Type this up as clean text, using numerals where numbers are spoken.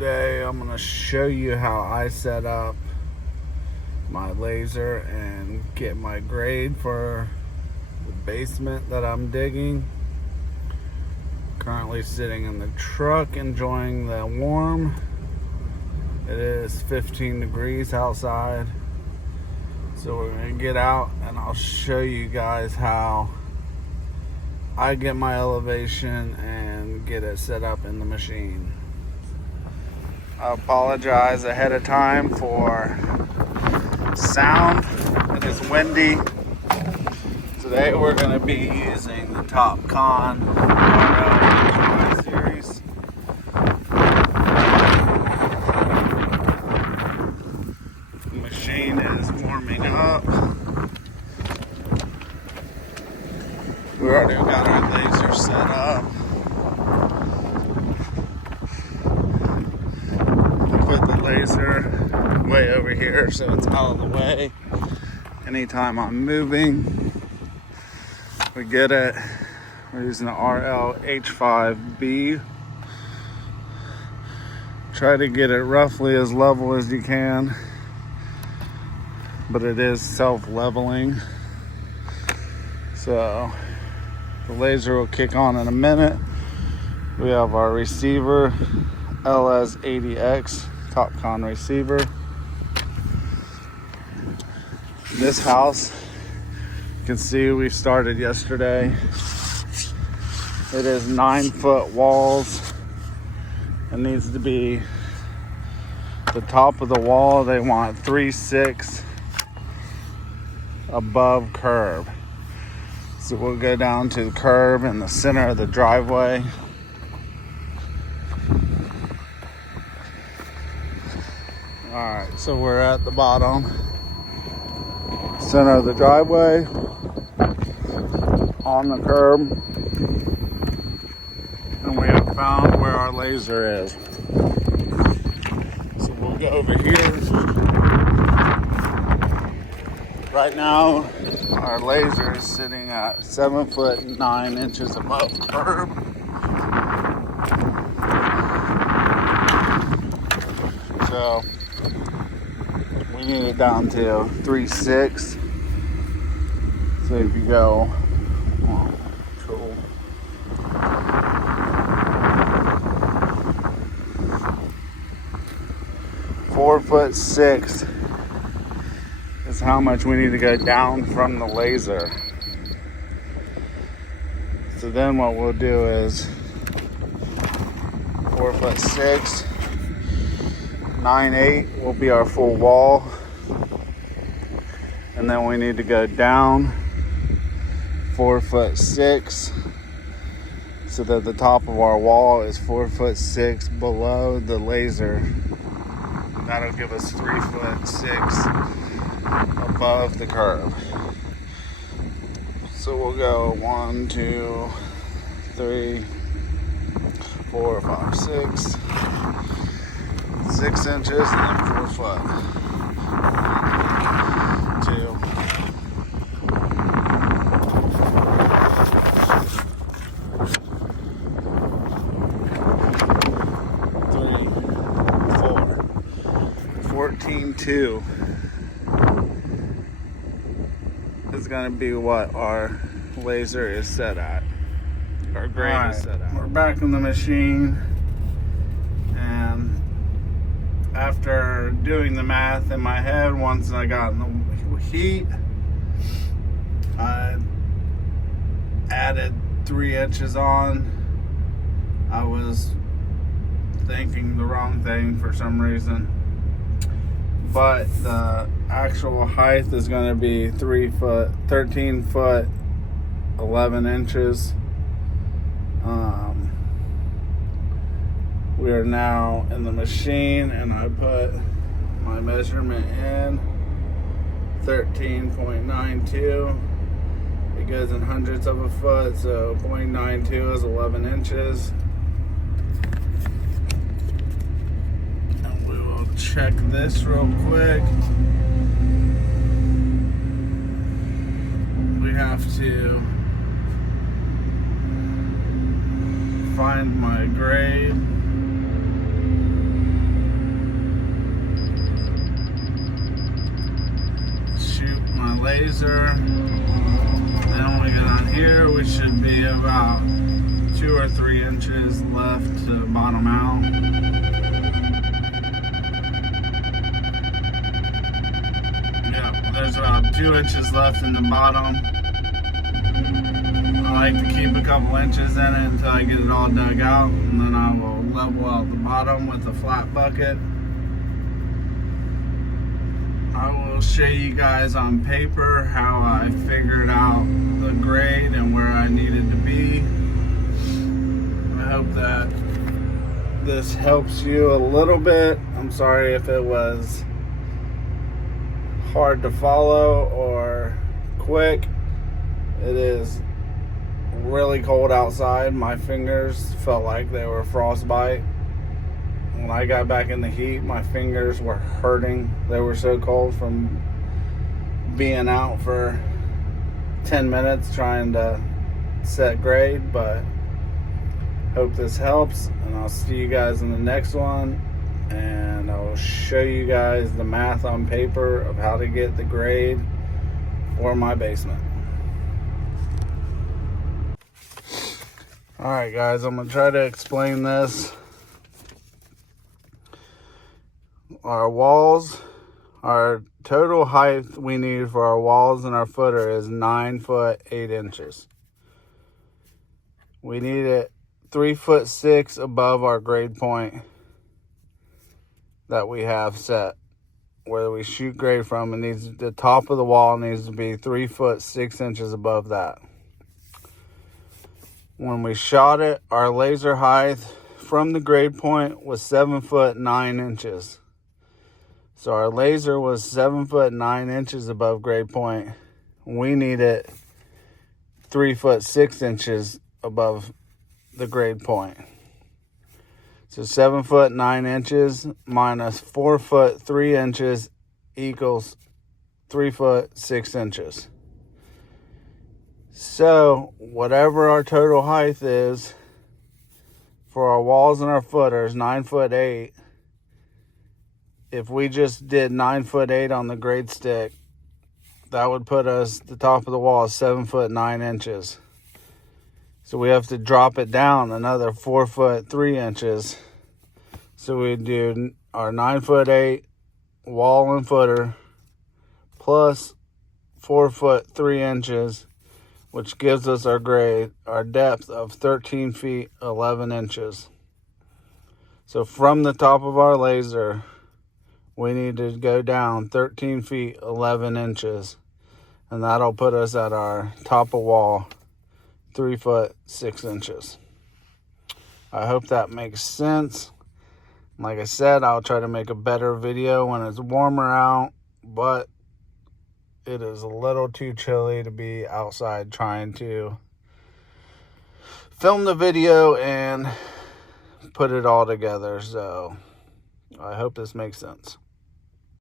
Today I'm going to show you how I set up my laser and get my grade for the basement that I'm digging. Currently sitting in the truck enjoying the warm. It is 15 degrees outside, so we're going to get out and I'll show you guys how I get my elevation and get it set up in the machine. I apologize ahead of time for sound. It is windy. Today we're going to be using the Topcon RL-H5B series. The machine is warming up. We already got our laser set up. Put the laser way over here so it's out of the way. Anytime I'm moving, we get it. We're using the RL-H5B. Try to get it roughly as level as you can, but it is self-leveling. So the laser will kick on in a minute. We have our receiver, LS80X Topcon receiver. This house, you can see we started yesterday. It is 9-foot walls. It needs to be the top of the wall. They want 3/6 above curb. So we'll go down to the curb in the center of the driveway. Alright, so we're at the bottom, center of the driveway, on the curb, and we have found where our laser is. So we'll go over here. Right now, our laser is sitting at 7'9" above curb. So we need it down to 3/6. So if you go, control. (4'6" is how much we need to go down from the laser. So then what we'll do is 4'6". 9/8 will be our full wall, and then we need to go down 4'6", so that the top of our wall is 4'6" below the laser. That'll give us 3'6" above the curb. So we'll go 1, 2, 3, 4, 5, 6. 6 inches and then 4 foot. 2. 3, 4. 14.2 is going to be what our laser is set at. Our grade is set at. We're back in the machine, and after doing the math in my head, once I got in the heat, I added 3 inches on. I was thinking the wrong thing for some reason, but the actual height is going to be 13 foot 11 inches. We are now in the machine, and I put my measurement in 13.92. It goes in hundredths of a foot, so 0.92 is 11 inches. And we will check this real quick. We have to find my grade. laser. Then when we get on here, we should be about 2 or 3 inches left to bottom out. Yep, there's about 2 inches left in the bottom. I like to keep a couple inches in it until I get it all dug out, and then I will level out the bottom with a flat bucket. I will show you guys on paper how I figured out the grade and where I needed to be. I hope that this helps you a little bit. I'm sorry if it was hard to follow or quick. It is really cold outside. My fingers felt like they were frostbite. When I got back in the heat, my fingers were hurting. They were so cold from being out for 10 minutes trying to set grade. But hope this helps, and I'll see you guys in the next one, and I'll show you guys the math on paper of how to get the grade for my basement. Alright guys, I'm going to try to explain this. Our walls, our total height we need for our walls and our footer is 9 foot 8 inches. We need it 3'6" above our grade point that we have set. Where we shoot grade from, it needs, the top of the wall needs to be 3'6" above that. When we shot it, our laser height from the grade point was 7 foot 9 inches. So our laser was 7 foot 9 inches above grade point. We need it 3'6" above the grade point. So 7 foot 9 inches minus 4 foot 3 inches equals 3'6". So whatever our total height is for our walls and our footers, 9 foot 8. If we just did 9 foot 8 on the grade stick, that would put us, the top of the wall is 7 foot 9 inches. So we have to drop it down another 4 foot 3 inches. So we do our 9 foot 8 wall and footer plus 4 foot 3 inches, which gives us our grade, our depth of 13 feet 11 inches. So from the top of our laser, we need to go down 13 feet 11 inches, and that'll put us at our top of wall 3'6". I hope that makes sense. Like I said, I'll try to make a better video when it's warmer out, but it is a little too chilly to be outside trying to film the video and put it all together. So I hope this makes sense.